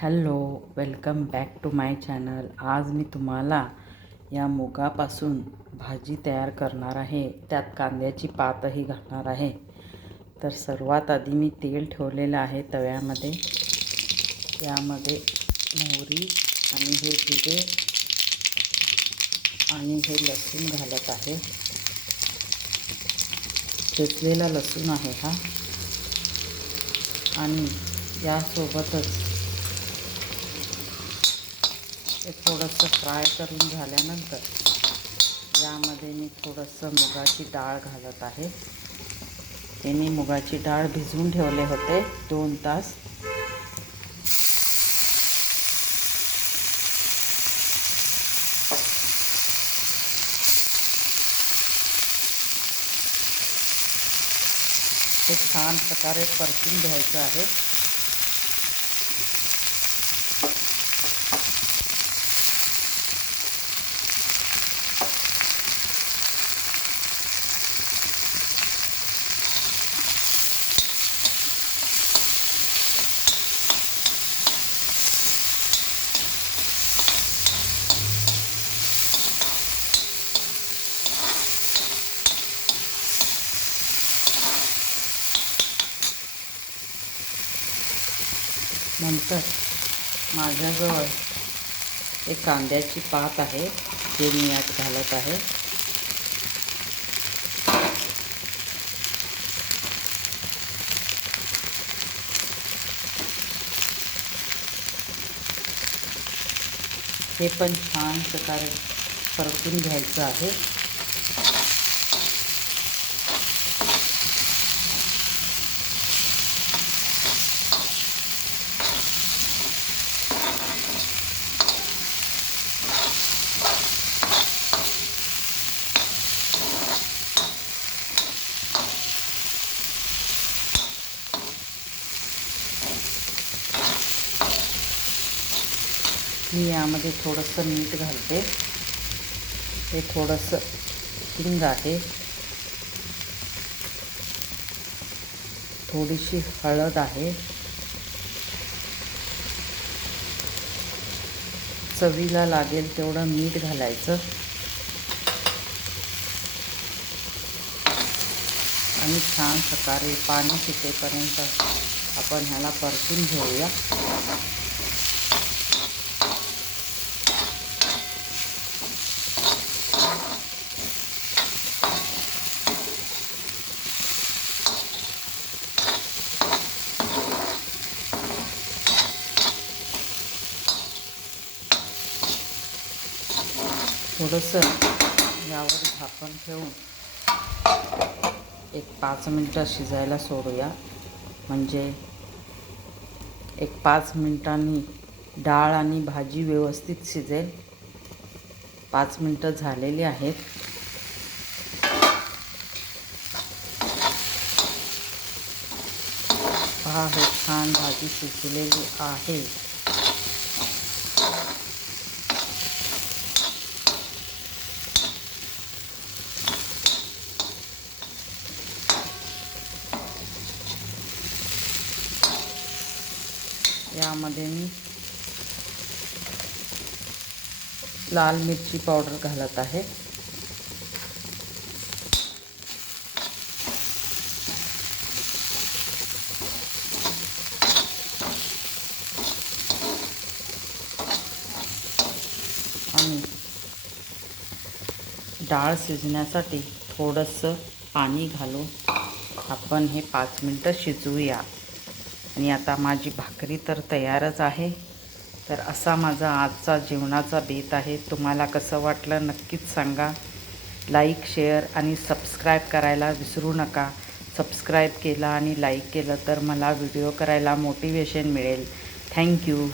Hello, welcome back to my channel. आज मी तुम्हाला या मुगापासून भाजी तयार करणार आहे. त्यात कांद्याची पातही घालणार आहे. तर सर्वात आधी मी तेल ठेवलेलं आहे तव्यामध्ये. यामध्ये मोहरी आणि हे जिरे आणि हे लसूण घालत आहे. ठेचलेला लसूण आहे हा. आणि यासोबतच ते थोडंसं फ्राय करून झाल्यानंतर यामध्ये मी थोडंसं मुगाची डाळ घालत आहे. ते मी मुगाची डाळ भिजवून ठेवले होते 2 तास. हे छान प्रकारे परतून घ्यायचं आहे. नंतर माझ्याजवळ एक कांद्याची पात आहे, जे मी यात घालत आहे. हे पण छान प्रकारे परतून घ्यायचं आहे. मी यामध्ये थोडंसं मीठ घालते. हे थोडंसं हिंग आहे. थोडीशी हळद आहे. चवीला लागेल तेवढं मीठ घालायचं. आणि छान प्रकारे पाणी सुटेपर्यंत आपण ह्याला परतून घेऊया. थोडंसं यावर झाकण ठेवून एक 5 मिनटं शिजायला सोडूया. म्हणजे एक 5 मिनिटांनी डाळ आणि भाजी व्यवस्थित शिजेल. 5 मिनटं झालेली आहेत. पहा, हे छान भाजी शिजलेली आहे. यामध्ये मी लाल मिरची पावडर घालत आहे. आणि डाळ शिजण्यासाठी थोडंसं पाणी घालून आपण हे 5 मिनटं शिजवूया. आणि आता माझी भाकरी तर तयारच आहे. तर असा माझा आजचा जेवणाचा बेत आहे. तुम्हाला कसं वाटलं नक्कीच सांगा. लाईक, शेअर आणि सबस्क्राईब करायला विसरू नका. सबस्क्राईब केलं आणि लाईक केलं तर मला व्हिडिओ करायला मोटिवेशन मिळेल. थँक्यू.